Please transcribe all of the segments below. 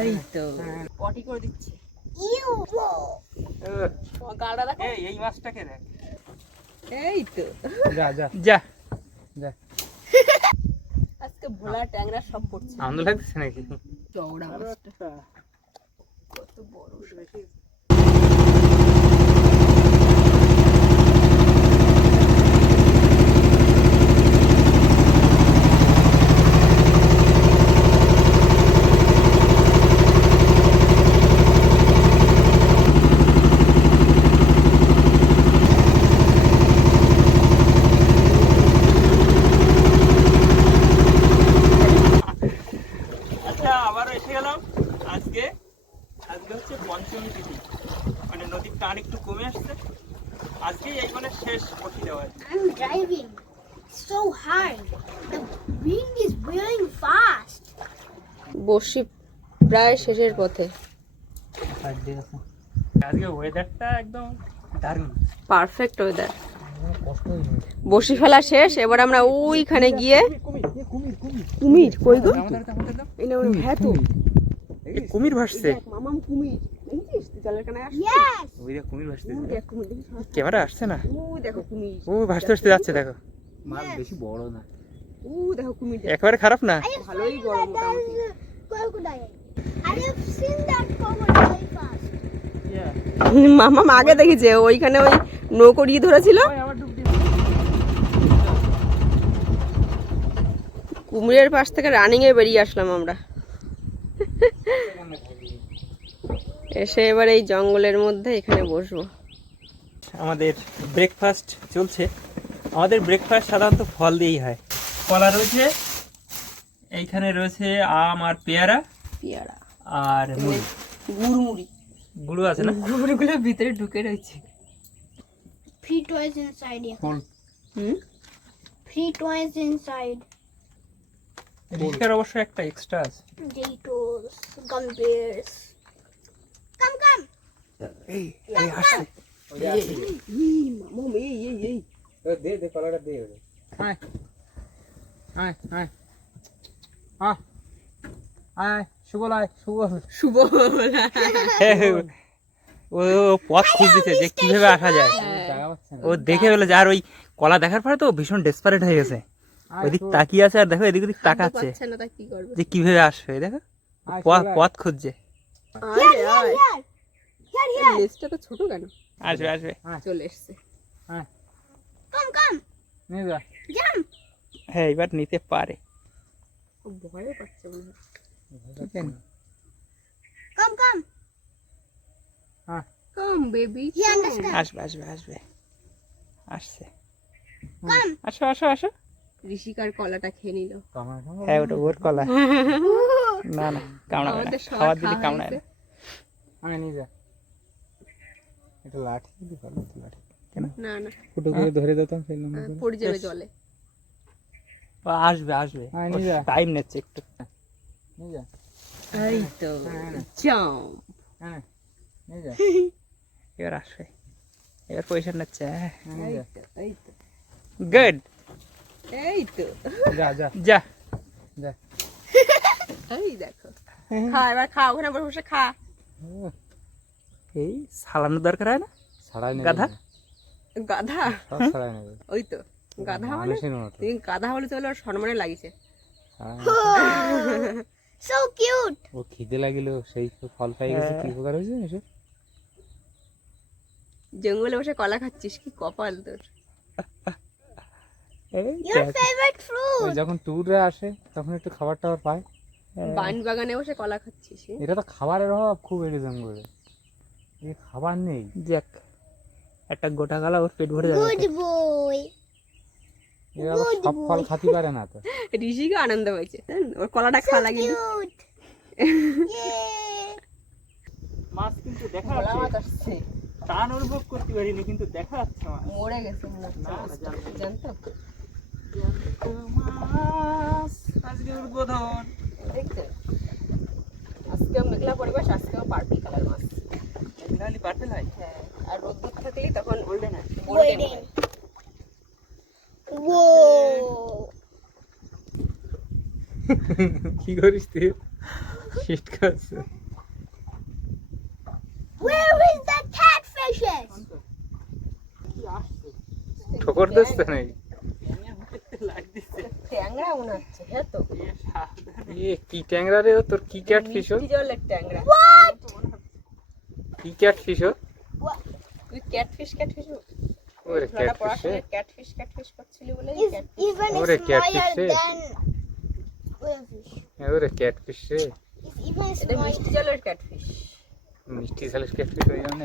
এই তো পটি করে দিচ্ছে। গাড়া দেখো, এই মাছটাকে দেখ। এই তো যা যা যা যা। আজকে ভোলা ট্যাংরা সব পড়ছে। আনন্দ লাগছে নাকি? চওড়া মাছটা কত বড়। আজকে হচ্ছে পঞ্চমী তিথি, মানে নদীর টান একটু কমে আসছে। আজকেই এইখানে শেষ পটি দেওয়া। I'm driving so hard. The wind is blowing fast. বসি প্রায় শেষের পথে। আজকে ওয়েদারটা একদম দারুণ, পারফেক্ট ওয়েদার। বসি ফেলা শেষ, এবার আমরা ওইখানে গিয়ে কুমির কই গো? হ্যাঁ তো কুমির ভাসছে। মামাম কুমির দেখছিস তুই জলের কানায় আসছে? Yes. ওই দেখ কুমির ভাসছে। দেখ কুমির দেখি, ক্যামেরা আসছে না? ওই দেখো কুমির, ও ভাসতে ভাসতে যাচ্ছে, দেখো। মাছ বেশি বড় না, ও দেখো কুমির। একেবারে খারাপ না। ভালোই বড় মোটামুটি। Crocodile. I have seen that crocodile fast. মামাম আগে দেখেছে, ওইখানে ওই নৌকো দিয়ে ধরেছিল। কুমিরের পাশ থেকে রানিং এ বেরিয়ে আসলাম আমরা। এসে এবার এই জঙ্গলের মধ্যে এখানে বসবো। আমাদের ব্রেকফাস্ট চলছে। আমাদের ব্রেকফাস্ট সাধারণত ফল দিয়েই হয়। কলা রয়েছে, এইখানে রয়েছে আম আর পেয়ারা পেয়ারা আর মুড়ি। গুড়মুড়ি গুঁড়ো আছে না? গুড়গুলো ভিতরে ঢুকে রয়েছে। 3 toys inside here. Hmm 3 toys inside. রিস্কার অবশ্য একটা এক্সট্রা আছে। Doritos, gummy bears. Come. এই আসছে। মামাম এই দে কলাটা দে। হাই শুভ ও পথ খুঁজতেছে যে কিভাবে আসা যায়। ও দেখে ফেলে, আর ওই কলা দেখার পরে তো ভীষণ ডেসপারেট হয়ে গেছে। ওইদিক তাকিয়ে আছে, আর দেখো এদিক ওদিক তাকাচ্ছে যে কিভাবে আসবে। দেখো পথ খুঁজছে। লেজটা তো ছোট কেন? আসবে চলে এসছে। Come. Jump. হ্যাঁ এবার নিতে পারে। ও ভয়ও পাচ্ছে মনে হয়। Come. Come baby He understands. আসবে আসছে। Come. আসো। ঋষিকার কলাটা খেয়ে নিল। হ্যাঁ ওটা ওর কলা। না কামড়াবে না, আমাদের সবার খাবার দিলে খাওয়া কামড়ায় হয়েছে। না। আমি নিয়ে যা, এটা লাঠি দিতে পারো তো, লাঠি কেন না ফুটো করে ধরে দিতাম সেই নম্বর পড়ে যাবে জলে। আসবে টাইম নিচ্ছে একটু। নিয়ে যা, এই তো জাম। হ্যাঁ নিয়ে যা। এবার আসবে, এবার পয়সা নিচ্ছে। এই তো গুড। যা এই দেখো খা, এবার খা, ওখানে বসে খা। এই সালানোর দরকার হয় না? গাধা ওই তো গাধা বলে, তুমি গাধা বলে চলো, সম্মানে লাগিছে। So cute. ও খিদে লাগিল, সেই ফল পাই গেছে। কি উপকার হয়েছে এসব? জঙ্গলে বসে কলা খাচ্ছিস, কি কপাল তোর। Your favorite fruit. যখন ট্যুরে আসে তখন একটু খাবার টাবার পায়। বান বাগানে বসে কলা খাচ্ছিস। এটা তো খাবারের অভাব খুব এই জঙ্গলে, এই খাবার নেই। যাক একটা গোটা গালা ওর পেট ভরে যাবে। Good boy. এরা সব ফল খাতে পারে না তো। ঋষিকে আনন্দ হয়েছে, ওর কলাটা খাওয়া লাগে। Cute. Yay. মাছ কিন্তু দেখা যাচ্ছে, টান অনুভব করতে পারিনি কিন্তু দেখা যাচ্ছে মাছ মরে গেছে জানতো। মাছ আজকে উদ্বোধন দেখতে আজকেও মেঘলা পরিবেশ, আজকেও পার্পল কালার মাছ। মেঘলালি পার্পল হয়। হ্যাঁ, আর রোদ্দুর থাকলেই তখন গোল্ডেন হয়। Golden. Whoa. কি করিস তুই? শিট করছে। Where is the catfishes? ঠোকর দিচ্ছে নাকি? ট্যাংরা মনে হচ্ছে, হ্যাঁ তো। এ কি ট্যাংরা রে? তোর কি ক্যাটফিশ? মিষ্টি জলের ট্যাংরা। What? কি ক্যাটফিশ? What? তুই ক্যাটফিশ ওরে ক্যাটফিশ পড়াশোনায় ক্যাটফিশ করছিলি বলে Is even What a smaller catfish, than whale fish. ওরে ক্যাটফিশ রে। It's even এটা smaller. মিষ্টি জলের ক্যাটফিশ। মিষ্টি ঝালের ক্যাটফিশ ওই জন্য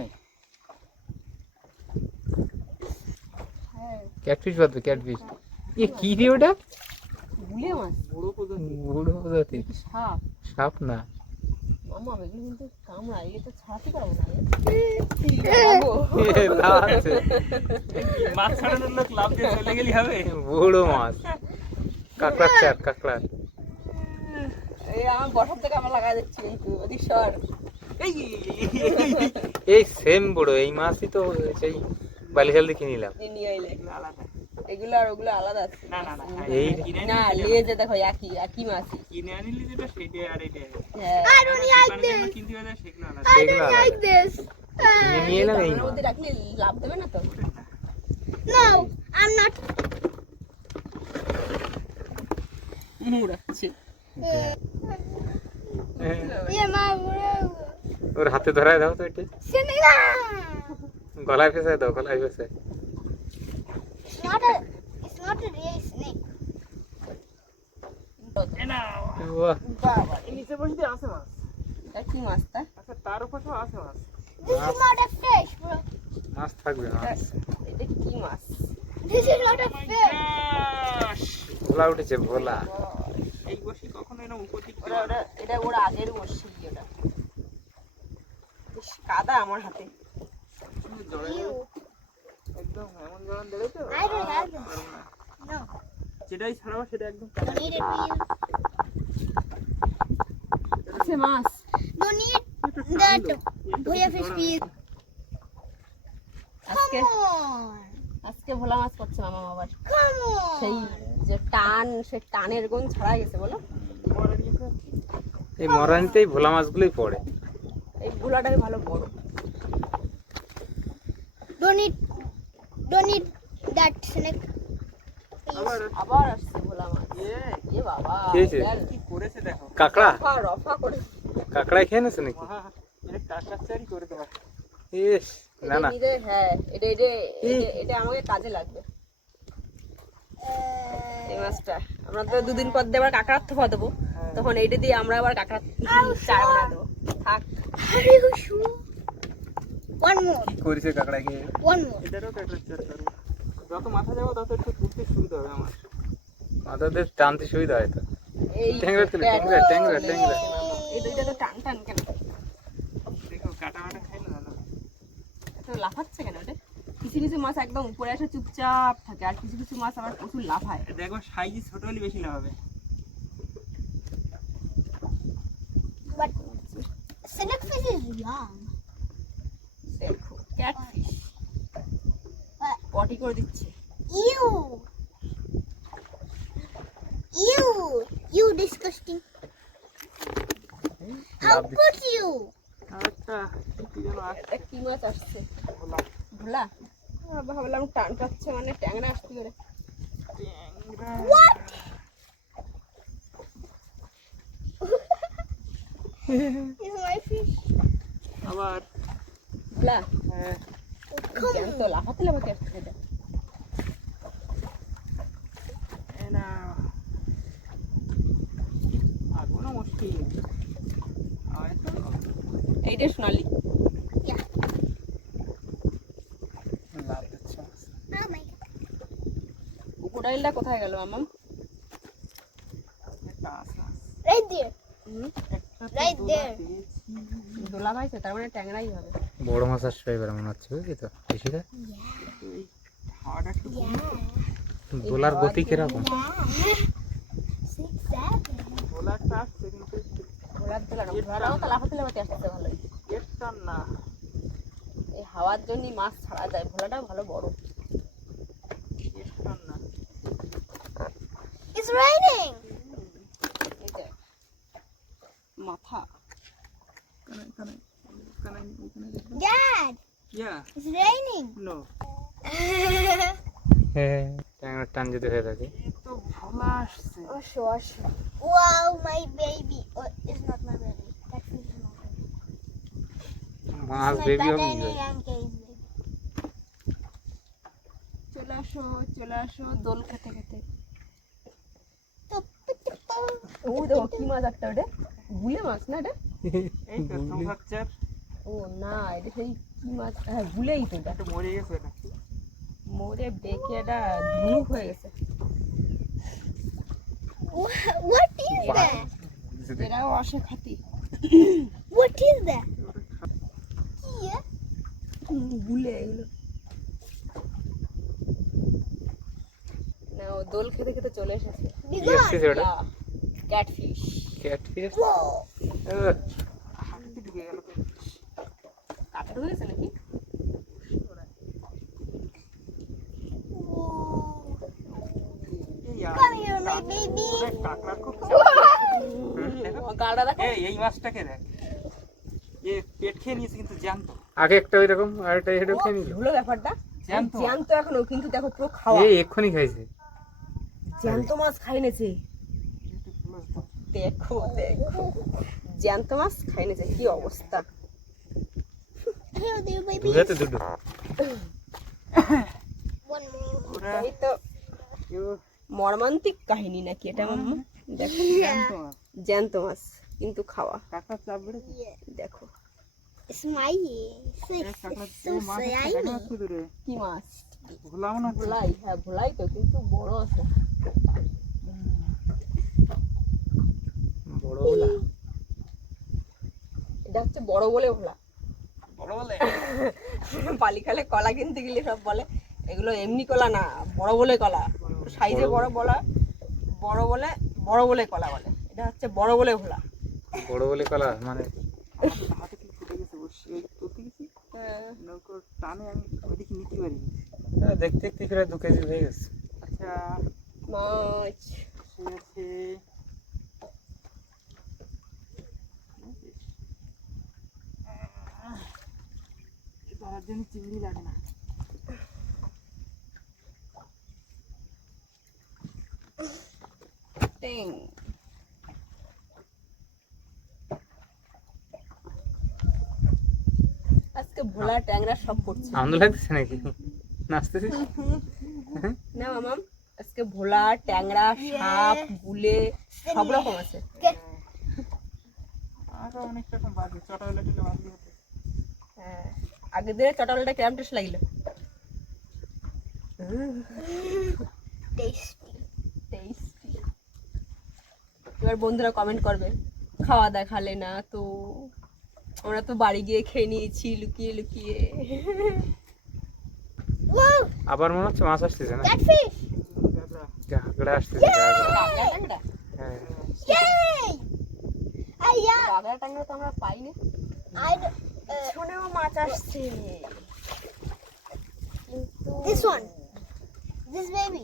হ্যাঁ, ক্যাটফিশ বাদ ক্যাটফিশ। এ কি রে ওটা? গুলে মাছ। বুড়ো প্রজাতি সাপ। সাপ না। মামা এগুলো কিন্তু কামড়ায়, এগুলো তো ছাড়াতে পারবো না। এ লাফাচ্ছে। মাছ ছাড়ানোর লোক লাভ দিয়ে চলে গেলি হবে। বুড়ো মাছ। কাঁকড়ার চার কাঁকড়ার। এই আমার বসার থেকে আমার লাগা যাচ্ছে কিন্তু ওদিক সর। এই সেম বুড়ো, এই মাছই তো সেই বালিশাল দিয়ে কিনিলাম। নিয়ে আইলে আলাদা। এগুলো আর ওগুলো আলাদা আছে। না না না, এই না লেজে দেখো একই মাছই। কিনে আনিলি যেটা সেটাই আর এইটাই। হ্যাঁ, I don't like দোকানে যেগুলো this. কিনতে হয় সেগুলো আলাদা। I সেগুলো don't আলাদা। like this. নিয়ে এলাম এই গামলার মাছ। মধ্যে রাখলে লাভ দেবে না তো। No, I'm not. মুড়াচ্ছে। Yeah, Mom. ওর হাতে ধরায় দাও তো এটা। Cinema. গলায় ফেসায় দাও, গলায় ফেসায়। It's not a real snake. এ নাও। বাহ, বাবা, এই নিচে বসে আছে মাছ। এটা কি মাছ তা? আচ্ছা তার উপর তো আছে মাছ। This is not a fish, bro. মাছ থাকবে মাছ। এটা কি মাছ? This is not a fish. ভোলা উঠেছে ভোলা। এই বসি কখনো এরকম উপর দিক এটা ওর আগের বর্ষি ওটা। বেশ কাদা আমার হাতে। Ew. একদম এমন গরম ধরেছে। I don't have this. No. যেটাই ছাড়াবো সেটা একদম Don't need it for you. আছে মাছ। Don't need that bhoya fish for you. আজকে Come on. আজকে ভোলা মাছ করছে মামা আবার। Come সেই on. যে সেই টানের গুণ ছাড়া গেছে বলো। পরে দিয়েছে। এই মরানিতেই ভোলা মাছগুলোই পড়ে। এই ভোলাটাই ভালো বড়। Don't need that snake. Please. আবার আসছে ভোলা মাছ। এ বাবা, কি হয়েছে? দেখ, কি করেছে দেখো। কাঁকড়া রফা করে। কাঁকড়াই খেয়ে নেছে নাকি? মহা এটা টাকাচারি করে দেওয়া। ইস না না, হ্যাঁ, এটা আমাকে কাজে লাগবে। এই মাছটা আমরা তো দুদিন পর দিয়ে আবার কাঁকড়ার থোপা দেবো, তখন এইটা দিয়ে আমরা আবার কাঁকড়ার চার বানা দেবো। থাক, Are you sure? One more. কি করেছে কাঁকড়াকে? One more. এটারও টাকাচার করবো। যত মাথা যাবো তত একটু তুলতে সুবিধা হবে আমার। মাথাদের টানতে সুবিধা হয় তো। এই ট্যাংরা তুলি, ট্যাংরা। এই দুইটা তো টান টান কেন? দেখো কাটা মাটা খাইলো না। এত লাফাচ্ছে কেন ওটা? কিছু কিছু মাছ একদম উপরে এসে চুপচাপ থাকে, আর কিছু কিছু মাছ আবার প্রচুর লাফায়। দেখো সাইজ ছোট হলে বেশি লাভ হবে। But snake fish is young. দেখো ক্যাটফিশ পটি করে দিচ্ছে। Ew. Ew. You disgusting. How could you? একটা কি যেন এটা কি মাছ আসছে? ভোলা। ভোলা? ভাবলাম টান পাচ্ছে মানে ট্যাংরা আসতে পারে। ট্যাংরা। What? Is my fish? আবার ভোলা? হ্যাঁ কেন তো লাফাতে আসছে এটা? এ না আগুনও মুশকিল। হয়তো এইটা সোনালি। Yeah. লাভ দিচ্ছে। Oh my god. ক্রোকোডাইলটা কোথায় গেল মামাম? একটা আছে। Right there. একটা তো Right দোলা there. পেয়েছি। দোলা ভাইছে, তার মানে ট্যাংরাই হবে। বড় মাছ আসবে এবার মনে হচ্ছে, বুঝলি তো? বেশি দেয় তো এই হাওয়াটা একটু কমলো। দোলার গতি কিরকম? Yeah. 6, 7. ভোলাটা আসছে কিন্তু ভোলার দোলা না, ভোলাটাও তো লাফাতে আসছে ভালোই। একটা না। এই হাওয়ার জন্যই মাছ ছাড়া যায়, ভোলাটাও ভালো বড়। একটা না। It's raining. এই যে মাথা। Dad, Yeah. it's raining. No. হ্যাঁ ট্যাংরার টান যদি হয়ে থাকে তো ভোলা আসছে। Wow, my baby. Oh, it's not my baby. That fish is my baby. মাছ My বেবি হবে Baba কি করে? and Yankee's baby. চলে আসো দোল খেতে খেতে। Tup, tup, tup, tup. ও দেখো কি মাছ একটা ওটা, গুলে মাছ না এটা? এই তো ফ্র্যাকচার ও না, এটা সেই কি মাছ, হ্যাঁ গুলেই তো এটা। একটু মরে গেছে এটা। মোরে বেঁকে এটা ধনুক হয়ে গেছে। What is that? এরাও আসে খাতি। What is that? Yeah. গুলে এগুলো না, ও দোল খেতে খেতে চলে এসেছে। Be কি আসছে gone. ওটা? ক্যাটফিশ। ক্যাটফিশ? Whoa. হাতে ঢুকে গেল তো। কাটা ঢুকেছে নাকি? Whoa. এই আর Come here, my baby. কাকড়ার খুব গাড়া দেখো। এই মাছটাকে দেখ। এ পেট খেয়ে নিয়েছে কিন্তু জ্যান্ত। আগে একটা ওইরকম আর একটা হেডও খেয়ে নিল। হলো ব্যাপারটা, জ্যান্ত। জ্যান্ত এখনো, কিন্তু দেখো পুরো খাওয়া। এই এক্ষুনি খাইছে। জ্যান্ত মাছ খাই নেছে। দেখো দেখো, জ্যান্ত মাছ খাই নেছে, কি অবস্থা। Here, there, baby. দুধে দুটো। One more. ওরা এই তো কেউ মর্মান্তিক কাহিনী নাকি এটা মাম্মা? দেখো জ্যান্ত মাছ। জ্যান্ত মাছ কিন্তু খাওয়া। কাকড়া চাপ বেড়েছে। Yeah. দেখো It's my so, কাকড়া so মাছ দেখা slimy. যাচ্ছে দূরে। কি মাছ? ভোলা মনে হচ্ছে। ভোলাই, হ্যাঁ ভোলাই তো, কিন্তু বড় আছে। বড় বলা। এটা হচ্ছে বড় বলে ভোলা। বড় বলে। বালিখালে কলা কিনতে গেলে সব বলে এগুলো এমনি কলা না, বড় বলে কলা, সাইজে বড় বলা, বড় বলে কলা বলে। এটা হচ্ছে বড় বলে ভোলা। বড় বলে কলা মানে হাতে কি ফুটে গেছে বসে ওই তুলতে গেছি। নৌকোর টানে আমি ওইদিকে নিতে পারিনি। দেখতে দেখতে প্রায় 2 কেজি হয়ে গেছে। আচ্ছা মাছ সে আছে। ধরার জন্য চিংড়ি লাগে না। টেং। আজকে ভোলা ট্যাংরা সব করছে আনন্দ লাগতেছে নাকি? নাচতেছিস? না মামাম, আজকে ভোলা ট্যাংরা সাপ গুলে সব রকম আছে। আরো অনেক রকম বাকি চটাবেলা টেলে বাকি হতে। হ্যাঁ, আগের দিনে চটালটা কেমন টেস্ট লাগলো? Tasty. টেস্টি। এবার বন্ধুরা কমেন্ট করবে খাওয়া দেখালে না তো, আমরা তো বাড়ি গিয়ে খেয়ে নিয়েছি লুকিয়ে লুকিয়ে। Whoa, আবার মনে হচ্ছে মাছ আসতেছে না? catfish. কাঁকড়া আসতেছে। কাঁকড়া ট্যাংরা, হ্যাঁ। Yay! Yeah. কাঁকড়া ট্যাংরা তো আমরা পাই না। শোনেও মাছ আসছে কিন্তু This one. This baby.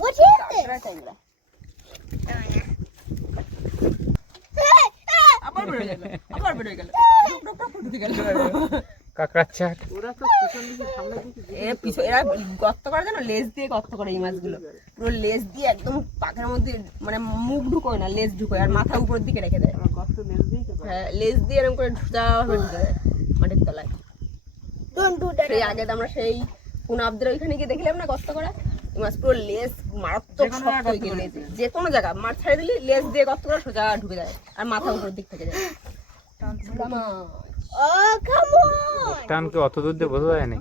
What is কাঁকড়া this? ট্যাংরা Hey, ah! আবার বেরোয় গেল, আবার বেরোয় গেল, ঢুকে গেল। কাঁকড়ার চাট। ওরা তো পিছন দিকে সামনে দিকে এরা গর্ত করে জানো, লেজ দিয়ে গর্ত করে এই মাছগুলো, পুরো লেজ দিয়ে একদম পাখের মধ্যে, মানে মুখ ঢুকোয় না, লেজ ঢুকোয়, আর মাথা উপরের দিকে রেখে দেয়। গর্ত লেজ দিয়েই তো করে। হ্যাঁ, লেজ দিয়ে এরকম করে ঢুকে দেয় মাটির তলায়। Don't do that. সেই আগে তো আমরা সেই কোন আবদের ওইখানে গিয়ে দেখলাম না গর্ত করা, এই মাছ পুরো লেজ মারাত্মক যেকোনো শক্ত জায়গায় হয়ে গিয়ে গর্ত লেজ, যে কোনো জায়গা মাছ ছেড়ে দিলে লেজ দিয়ে গর্ত করে সোজা ঢুকে যায়, আর মাথা উপরের দিক থেকে যায়। ভোলা মাছ। Oh, come on. টানকে অত দূর দিয়ে বোঝা যায় না।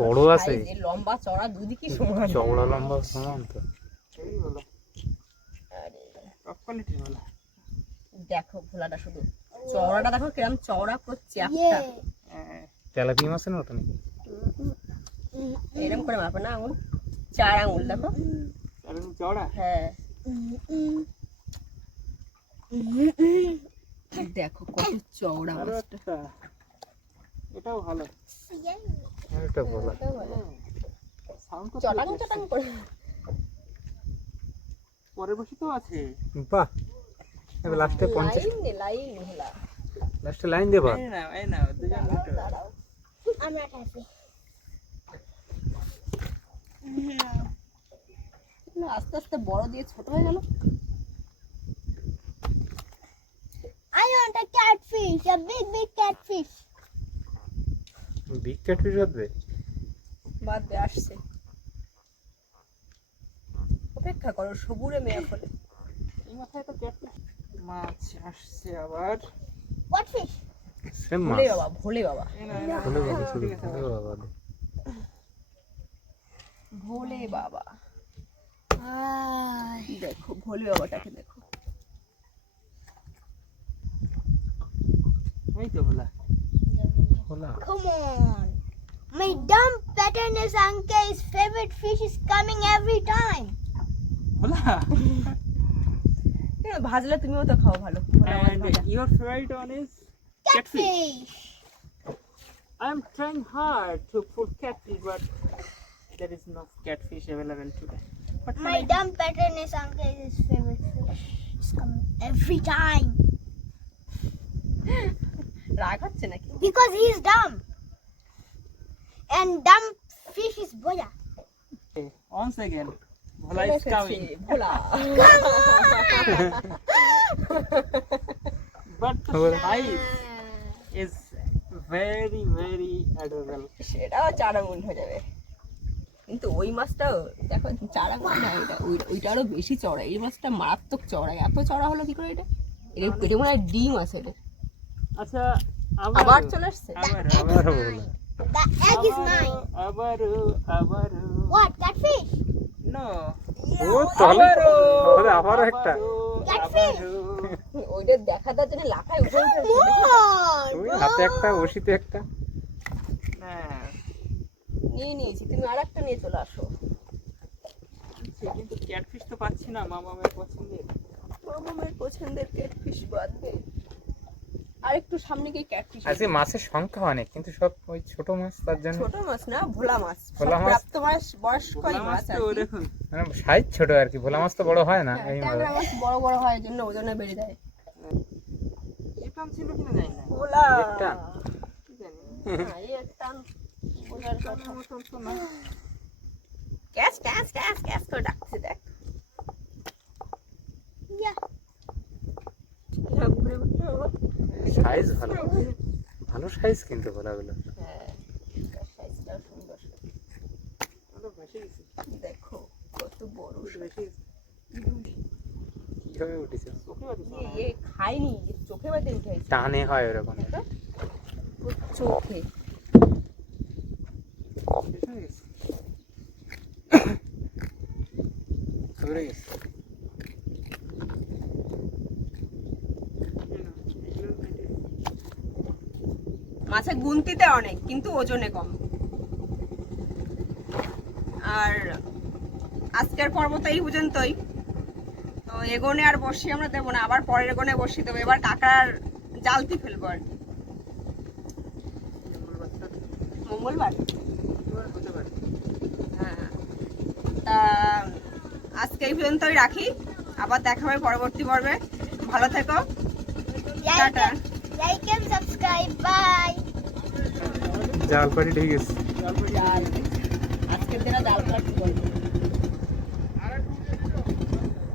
বড় আছে। সাইজ, এই লম্বা চড়া দুদিকই সমান। চওড়া লম্বা সমান তো। এই বলো আরে টপ কোয়ালিটির বলো। দেখো ভোলাটা শুধু চওড়াটা দেখো কিরম চওড়া, পুরো চ্যাপটা। Yeah. হ্যাঁ তেলাপিয়া মাছের মতো নাকি? এরকম করে মাপে না আঙুল, 4 আঙুল দেখো। এরকম চওড়া। হ্যাঁ দেখো কত চওড়া আরো মাছটা। একটা এটাও ভালো। এটা বলা। সাউন্ড চটাং চটাং করে পরের বসে তো আছে। বাহ, এবার লাস্টে 50, লাইন হেলা। লাস্টে লাইন দেবা। এই না দুজন দুটো। দাঁড়াও। I'm not happy. না, আস্তে আস্তে বড় দিয়ে ছোট হয়ে গেল। I want a catfish, a big catfish. Big catfish হবে। বাদ দে, আসছে। অপেক্ষা করো, সবুরে মেয়া ফলে। এই মাথায় তো ক্যাটফিশ মাছ আসছে আবার। What fish? সেম মাছ। ভোলে বাবা, ভোলে বাবা, এই না ভোলে বাবা, শুধু ভোলে বাবা। ভোলে বাবা। Ah. দেখো ভোলে বাবাটাকে দেখো। এই তো ভোলা। ভোলা। Come on. My dumb Paternus Anke's favorite fish is coming every time. ভোলা। কেন ভাজলে তুমিও তো খাও ভালো। ভোলা মাছ And ভাজা। your favorite one is catfish. Catfish. I'm trying hard to pull catfish, but there is no catfish available today. What can My I do? dumb Paternus Anke's favorite fish is coming every time. রাগ হচ্ছে নাকি? Because he's dumb. And dumb fish is boya. Okay, once again, Bhola চলে is এসেছে, coming. Bhola. But the Bhola. size is very, very adorable. সেটাও চারামুন হয়ে যাবে। কিন্তু ওই মাছটাও দেখো চারামুন না, ওইটা আরো বেশি চড়া। এই মাছটা মারাত্মক চড়া। এত চড়া হলো কি করে এটা? এর পেটে মনে হয় ডিম আছে এটা। আচ্ছা, আবার চলে আসছে। আবার ভোলা। The egg is mine. আবারও। What? Catfish? No. ও তলে তাহলে আবার একটা। Catfish. ওইটা দেখাটার জন্য লাফায় উঠে উঠে আসছে। More. ওই হাতে একটা, বসিতে একটা। না, নিয়ে নিয়েছি, তুমি আর একটা নিয়ে চলে আসো। সে কিন্তু ক্যাটফিশ তো পাচ্ছি না মামামের পছন্দের। মামামের পছন্দের ক্যাটফিশ বাদ দে। আর একটু সামনে গিয়ে ক্যাটফিশ। আজকে মাছের সংখ্যা অনেক, কিন্তু সব ওই ছোট মাছ, তার জন্য ছোট মাছ না, ভোলা মাছ। ভোলা মাছ। প্রাপ্ত মাছ বয়স্কই ভোলা মাছ মাছ আর তো কি। দেখুন। মানে সাইজ ছোট আর কি। ভোলা মাছ তো বড় হয় না এই মাছ। ট্যাংরা মাছ বড় বড় হয়, জন্য ওজনে বেড়ে যায়। এটা ছিল কিনা জানি না। ভোলা। একটা? কি জানি। হ্যাঁ, এই একটা বোঝার কথা। আমার মতন তো না। ক্যাচ ক্যাচ ক্যাচ ক্যাচ করে ডাকছে দেখ। Yeah. হ্যাঁ, ঘুরে ঘুরে আবার। সাইজ ভালো, ভালো সাইজ কিন্তু ভোলাগুলো। হ্যাঁ, সাইজটাও সুন্দর। ওটা ভেসে গেছে। দেখো কত বড়। ভেসে গেছে। কিভাবে উঠেছে? ওকে বাদিস এ খায়নি, এর চোখে বাদে উঠে আছে। টানে হয় ওরকম। ওর চোখে। ভেসে গেছে। ধরে গেছে। মাছের গুনতিতে অনেক, কিন্তু ওজনে কম। আর আজকের পর্ব তো এই পর্যন্তই। তো এগোনে আর বসি আমরা দেবো না, আবার পরের এগোনে বসি দেবো। এবার কাকার জালতি ফেলবো আর কি। মঙ্গলবার। হতে পারে। হ্যাঁ, তা আজকে এই পর্যন্তই রাখি। আবার দেখা হবে পরবর্তী পর্বে। ভালো থেকো। Tata. Like and subscribe. Bye. জাল পাটি ঠিক আছে। জাল, আজকের দিনে জাল কাটতে বলবো।